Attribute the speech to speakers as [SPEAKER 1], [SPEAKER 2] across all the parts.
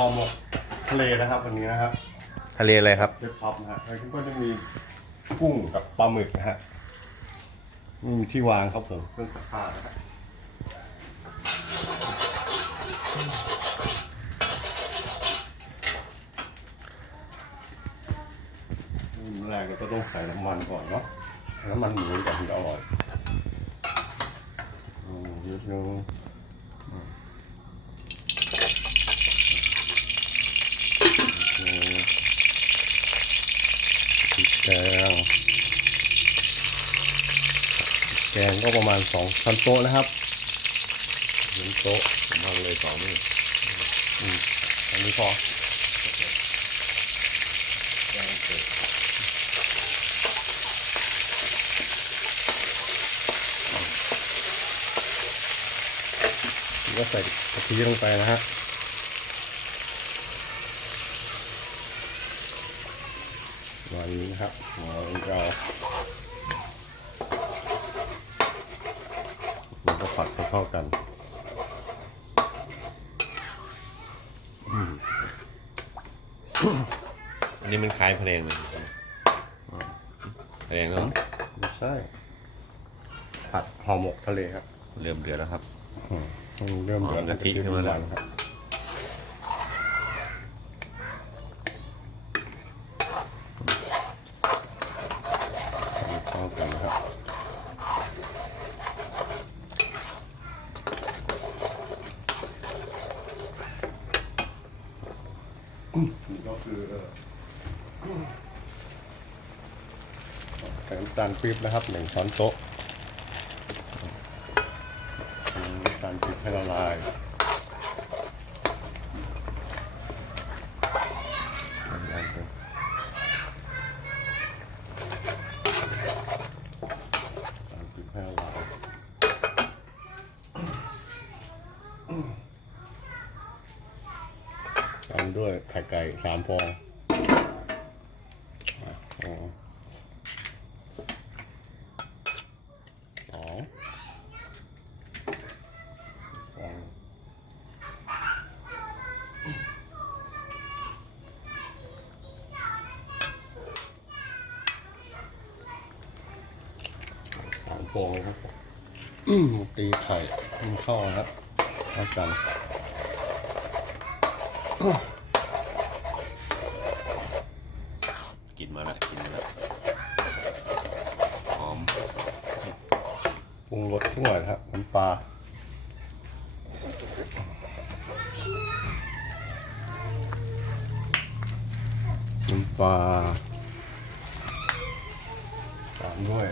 [SPEAKER 1] อหมกทะเลนะครับวันนี้นะครับ
[SPEAKER 2] ทะเลอะไรครับ
[SPEAKER 1] เจ็ดท็อปนะฮะแล้วก็จะมีกุ้งกับปลาหมึกนะฮะนี่มีที่วางครับผมเครื่องซักผ้านะครับนี่แรกเราก็ต้องใส่น้ำมันก่อนเนาะน้ำมันหมูก่อนถึงจะอร่อยอืมนิดนึงอืมโอเคพริก แกงพริกแกงก็ประมาณสองช้อนโต๊ะนะครับหนึ่งโต๊ะประมาณเลยสองนี่อืมอันนี้พอก็ใส่กะทิลงไปนะฮะ วันนี้นะครับเราจะมันก็ผัดให้เข้ากัน
[SPEAKER 2] อันนี้มันคล้ายเพลงเลยเพลงเนาะ
[SPEAKER 1] ไม่ใช่ผัดห่อหมกทะเลครับ
[SPEAKER 2] เริ่มเดือดแล้วครับ
[SPEAKER 1] อืมเริ่มเดือด
[SPEAKER 2] หอมกะทิขึ้นมาแล้ว
[SPEAKER 1] ครับเข้ากันนะครับ นี่ก็คือเอ่อใส่น้ำตาลปี๊บนะครับหนึ่งช้อนโต๊ะน้ำตาลปี๊บให้ละลายละลายไปน้ำตาลปี๊บให้ละลายตาม ด้วยไข่ไก่สามฟองสองฟองสามฟองครับตีไข่มันเข้านะครับเข้ากัน
[SPEAKER 2] กินมาล้วกินมาแล้วหอม
[SPEAKER 1] ปรุงรสขึ้นหน่อยครับน้ำปลาน้ำปลาตามด้วย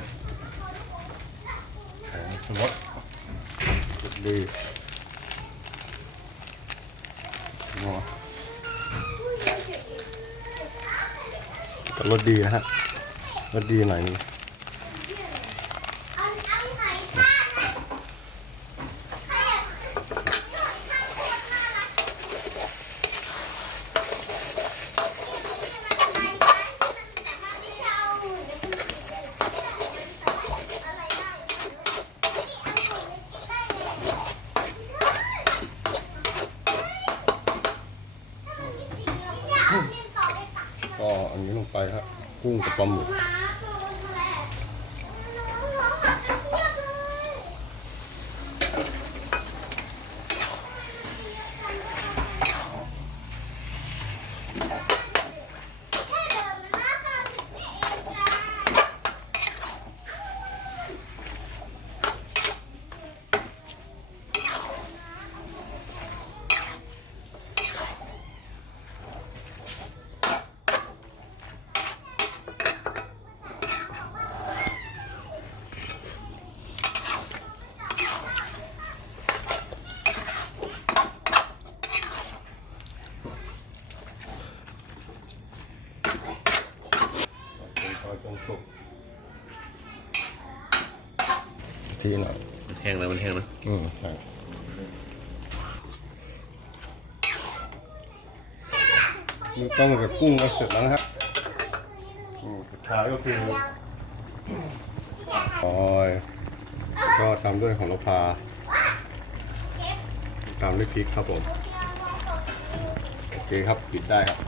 [SPEAKER 1] ผงชูรสจุดดีนัว แต่รสดีนะฮะรสดีหน่อยนึง ก็ อันนี้ลงไปครับกุ้งกับปลาหมึก จงสุกทีหน่อย
[SPEAKER 2] มันแห้งแล้วมันแห้งแล้ว
[SPEAKER 1] อืมใช่นี่ต้มกับกุ้งก็เสร็จแล้วนะครับอืมสุดท้ายก็คือซอยก็ตามด้วยของเราพา ตามด้วยพริกครับผม โอเคเคครับปิดได้ครับ